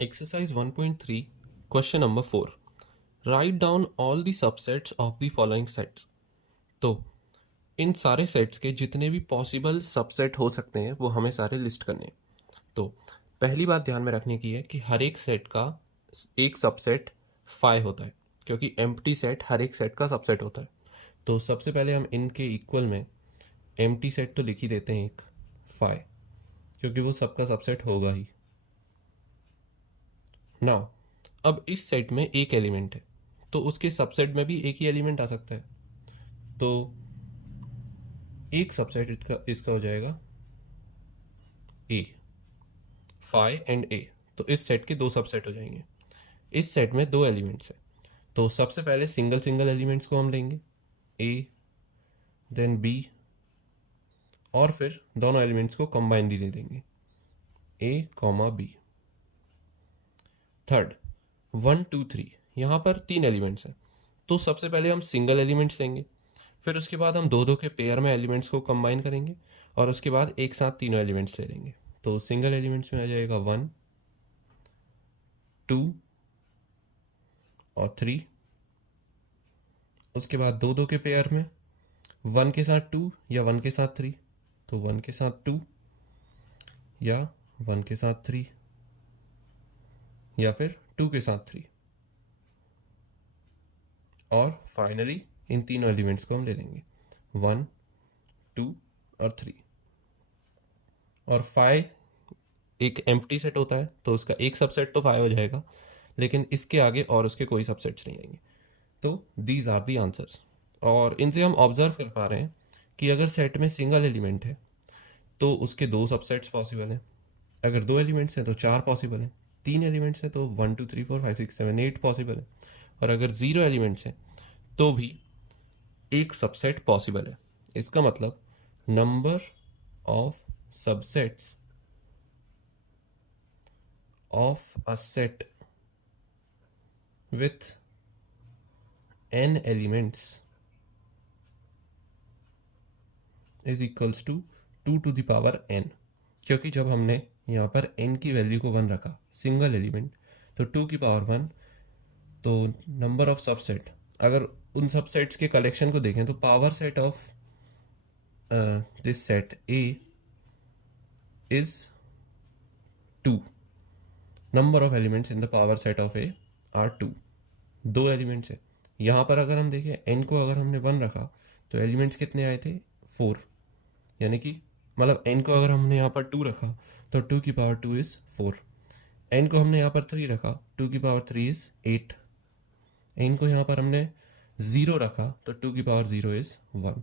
Exercise 1.3, question number 4. Write down all the subsets of the following sets. तो इन सारे sets के जितने भी पॉसिबल सबसेट हो सकते हैं वो हमें सारे लिस्ट करने हैं। तो पहली बात ध्यान में रखने की है कि हर एक सेट का एक सबसेट फाई होता है, क्योंकि एम्प्टी सेट हर एक सेट का सबसेट होता है। तो सबसे पहले हम इनके इक्वल में एम्प्टी सेट तो लिख ही देते हैं एक फाई, क्योंकि वो सबका सबसेट होगा ही। नाउ अब इस सेट में एक एलिमेंट है तो उसके सबसेट में भी एक ही एलिमेंट आ सकता है। तो एक सबसेट इसका हो जाएगा ए, फाई एंड ए। तो इस सेट के दो सबसेट हो जाएंगे। इस सेट में दो एलिमेंट्स हैं, तो सबसे पहले सिंगल सिंगल एलिमेंट्स को हम लेंगे, ए देन बी, और फिर दोनों एलिमेंट्स को कंबाइन भी दे देंगे, ए कॉमा बी। थर्ड 1 2 3, यहाँ पर तीन एलिमेंट्स हैं, तो सबसे पहले हम सिंगल एलिमेंट्स लेंगे, फिर उसके बाद हम दो दो के पेयर में एलिमेंट्स को कंबाइन करेंगे और उसके बाद एक साथ तीनों एलिमेंट्स ले लेंगे। तो सिंगल एलिमेंट्स में आ जाएगा 1 2 और 3। उसके बाद दो दो के पेयर में 1 के साथ 2 या 1 के साथ 3, तो 1 के साथ 2 या 1 के साथ 3 या फिर 2 के साथ 3, और फाइनली इन तीनों एलिमेंट्स को हम ले लेंगे 1 2 और 3। और फाइव एक एम्प्टी सेट होता है तो उसका एक सबसेट तो फाइव हो जाएगा, लेकिन इसके आगे और उसके कोई सबसेट्स नहीं आएंगे। तो दीज आर दी आंसर्स। और इनसे हम ऑब्जर्व कर पा रहे हैं कि अगर सेट में सिंगल एलिमेंट है तो उसके दो सबसेट्स पॉसिबल हैं, अगर दो एलिमेंट्स हैं तो चार पॉसिबल हैं, तीन एलिमेंट्स हैं तो 1 2 3 4 5 6 7 8 पॉसिबल है, और अगर जीरो एलिमेंट्स हैं तो भी एक सबसेट पॉसिबल है। इसका मतलब number of subsets of a set with n elements is equals to 2 to the power n, क्योंकि जब हमने यहाँ पर n की वैल्यू को 1 रखा सिंगल एलिमेंट, तो 2 की पावर 1, तो नंबर ऑफ सबसेट, अगर उन सबसेट्स के कलेक्शन को देखें तो power set of this set A is 2, number of elements in the power set of A are 2। दो एलिमेंट्स है यहाँ पर, अगर हम देखें n को अगर हमने 1 रखा तो एलिमेंट्स कितने आए थे 4, यानी कि मतलब n को अगर हमने यहाँ पर 2 रखा तो 2 की पावर 2 इज़ 4, n को हमने यहाँ पर 3 रखा 2 की पावर 3 इज़ 8, n को यहाँ पर हमने 0 रखा तो 2 की पावर 0 इज़ 1।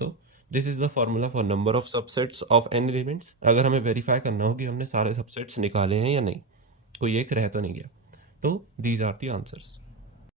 तो this is the formula for number of subsets of n elements, अगर हमें वेरीफाई करना हो कि हमने सारे सबसेट्स निकाले हैं या नहीं, कोई एक रह तो नहीं गया। तो दीज आर दी आंसर्स।